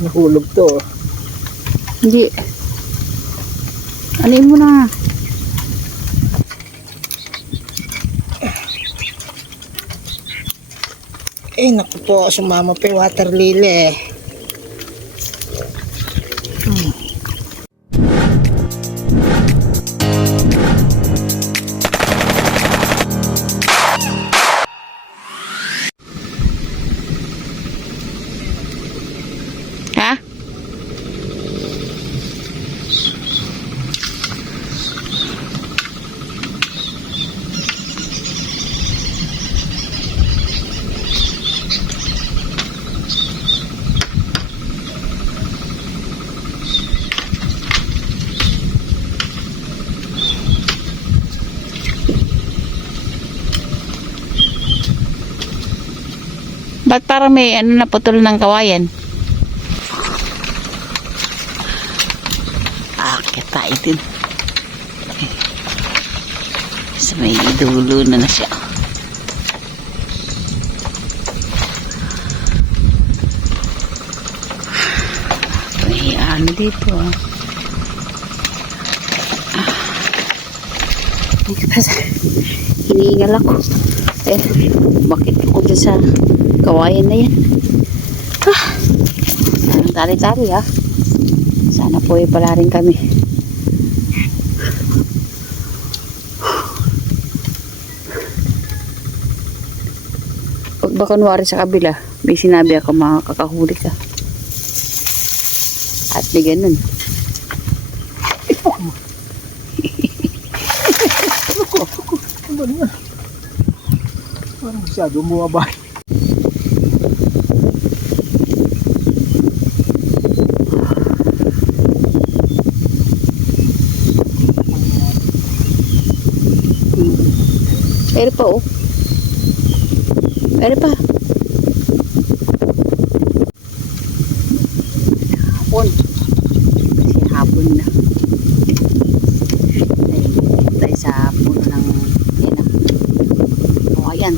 Nahulog to. Hindi. Anin mo na. Eh, naku po, sumama pa yung water lily. Ha? Ba't parang may ano na putol ng kawayan? Akit tayo din. Sa may dulo na siya. May ano dito ah. Hinihingal ako. Bakit ako dyan sa kawayan na yan? Ang tali-tali ha. Sana po pala rin kami. Pag ba kunwari sa kabila, may sinabi ako makakahuli ka. At di ganun. Ano na? Parang masyado bumabay. Pero pa oh. Pero pa. Hapon. Kasi hapon na. Tayo sa puno ng yan ah. O ayan.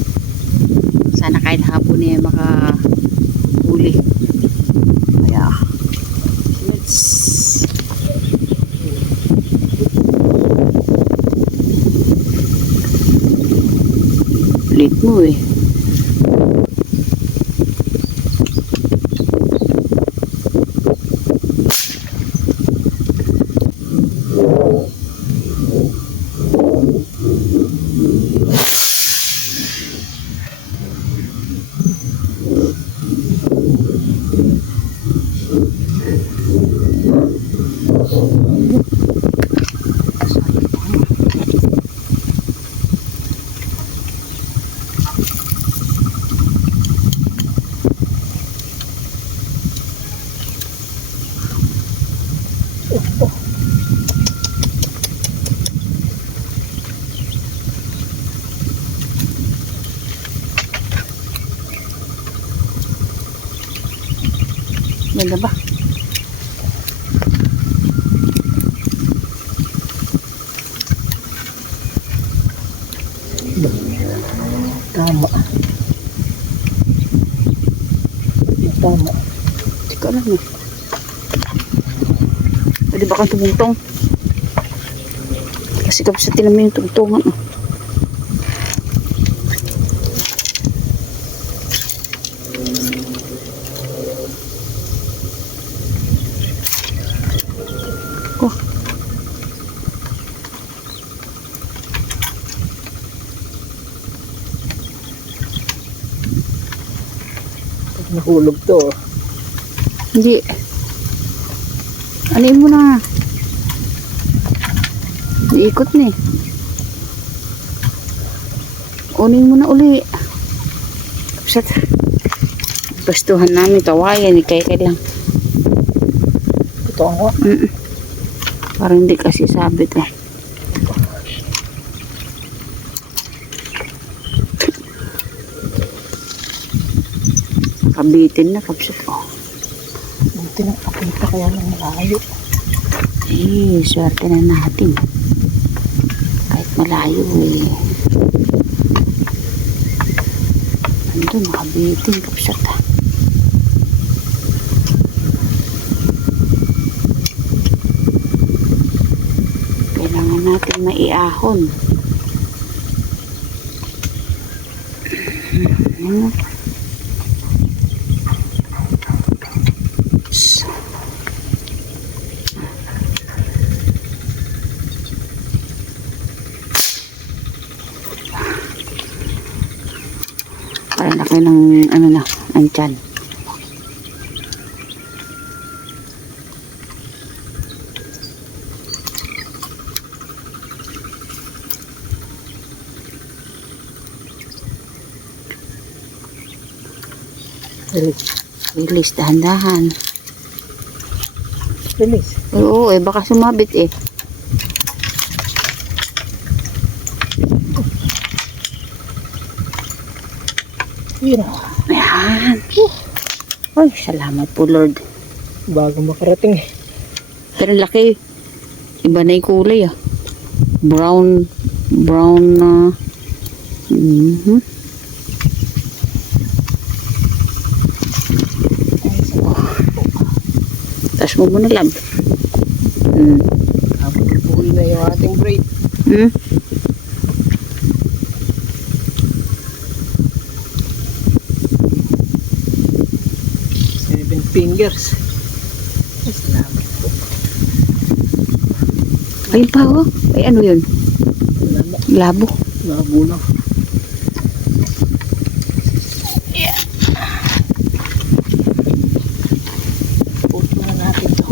Sana kahit hapon niya makahuli. Kaya let's ulit mo eh. Ganda ba? Tama. Tama. Hindi ko alam eh. Pwede ba kang tumungtong? Kasi kapag sa tinami yung tungtungan oh. Nahulog to. Hindi. Anin mo na. Iikot na eh. Unin mo na uli. Kapsat. Bastuhan namin kawayan eh. Kaya lang. Ito ako. Parang hindi kasi sabit eh. Kabitin na kapsat oh. Buti na pakita kaya ng malayo. Eh, swerte na natin. Kahit malayo eh. Nandun, nakabitin kapsat ah. natin maiahon. Ano? Parang laki ng ano na, ang tiyan. Release, dahan-dahan. Release. Oo, baka sumabit eh. Yun. Ayan. Ay, salamat po Lord. Bago makarating eh. Pero laki. Iba na yung kulay ah. Brown na. Taas mo muna lang. Buhay na yung ating braid. Seven fingers. Ay, salamat po. Ayun pa oh. Ay ano yun? Labo. Labo na. Puto na natin to.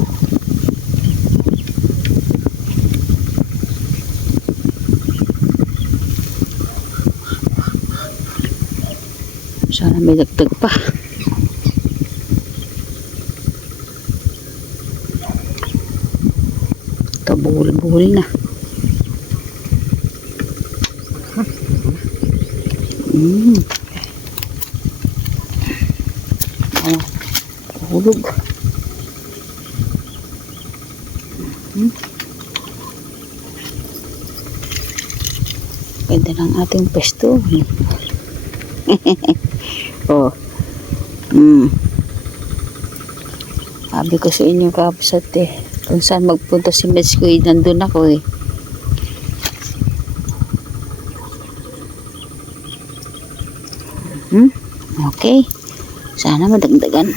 Sana may dagdag pa. Ito buhol-buhol na. Oh, hulog. Ganda ng ating pesto. Oh. Sabi ko sa inyo kapsat eh. Kung saan magpunta si Mets ko eh, nandun ako eh. Okay. Sana madagdagan.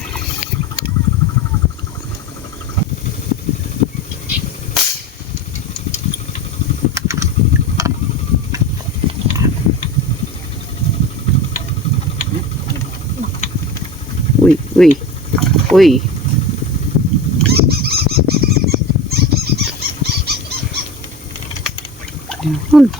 Uy, uy, uy. Yun.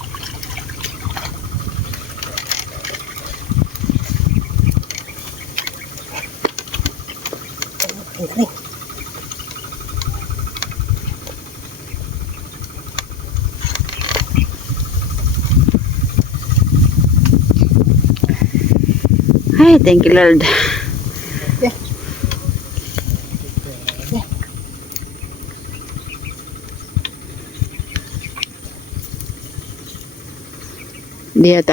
Ay, thank you Lord.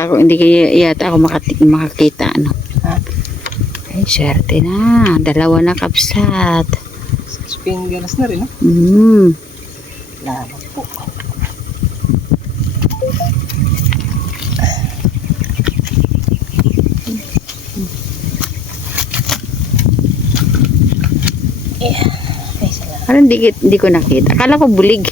Hindi kaya yata ako makakita ano. Ay, swerte na. Dalawa na kapsat. 6 fingers na rin, no? Salamat po. Yeah. Ay, salamat. Parang hindi ko nakita. Akala ko bulig.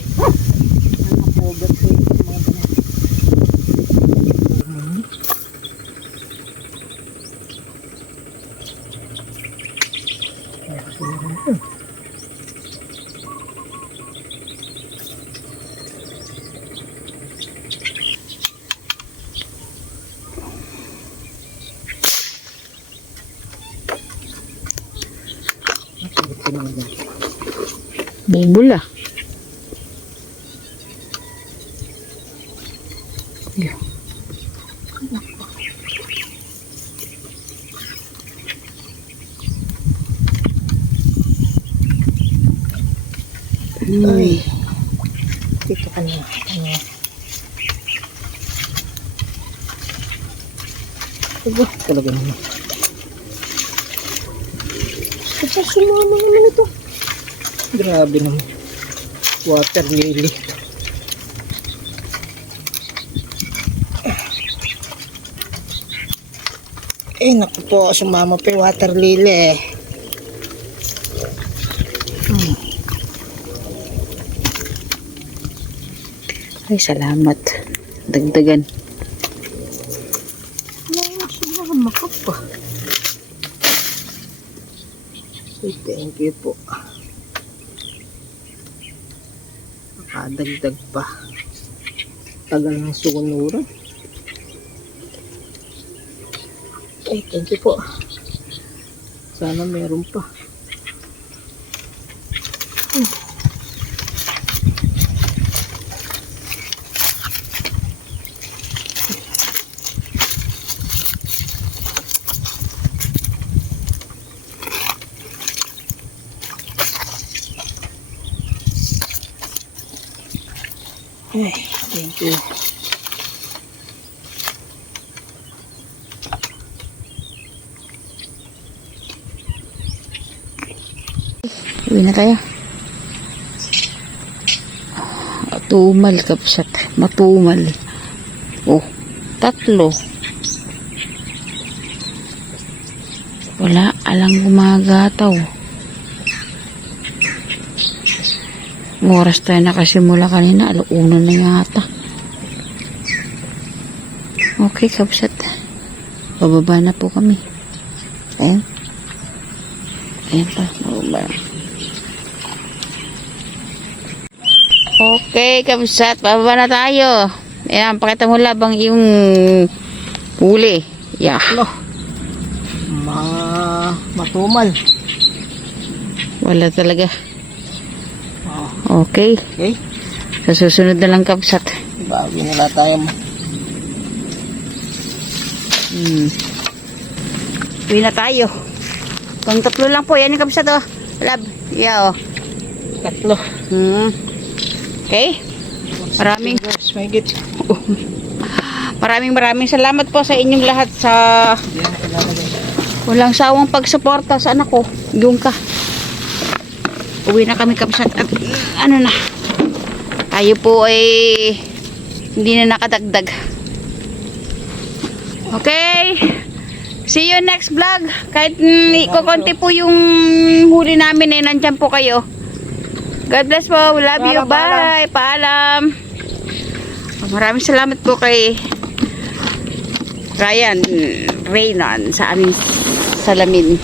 Bubula. Ay. Dito ka na. Talaga naman. Kasi sumama naman ito. Grabe naman. Water lily. Eh, naku po, sumama pa yung water lily. Ay, salamat. Dagdagan. Sumama ka pa. Ay, thank you po. Nakadagdag pa. Tagal ng sunuran. Ay, thank you po. Sana meron pa. Ay, thank you. Uwi na tayo. Matumal, kapsat. Matumal. Oh, 3. Wala, alang gumagataw. Oras tayo nakasimula kanina, 1:00 na yata. Okay, kapsat. Bababa na po kami. Ayan. Ayan pa, bababa na. Okay, kapsat. Bababa na tayo. Ayan, pakita mo labang yung huli. Yeah. Ano? Matumal. Wala talaga. Oh, Okay. okay. Sa susunod na lang, kapsat. Bago nila tayo. Uwi na tayo. Pang 3 lang po. Yan yung kapsat, oh. Lab. Yeah, oh. 3. Okay. Maraming salamat po sa inyong lahat sa walang sawang pagsuporta sa anak ko. Yung ka. Uwi na kami, kapsat, at ano na. Tayo po ay hindi na nakadagdag. Okay. See you next vlog. Kahit kukunti po yung huli namin eh, nandyan po kayo. God bless po. Love you. Bye. Paalam. Maraming salamat po kay Ryan Reynon sa aming salamin.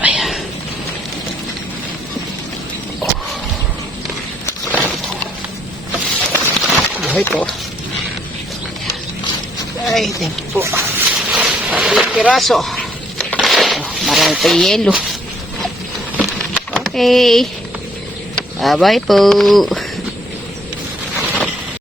Ayan. Buhay po. Ay, thank you po. Yung piraso. Marami pa yelo. Okay. Bye-bye po.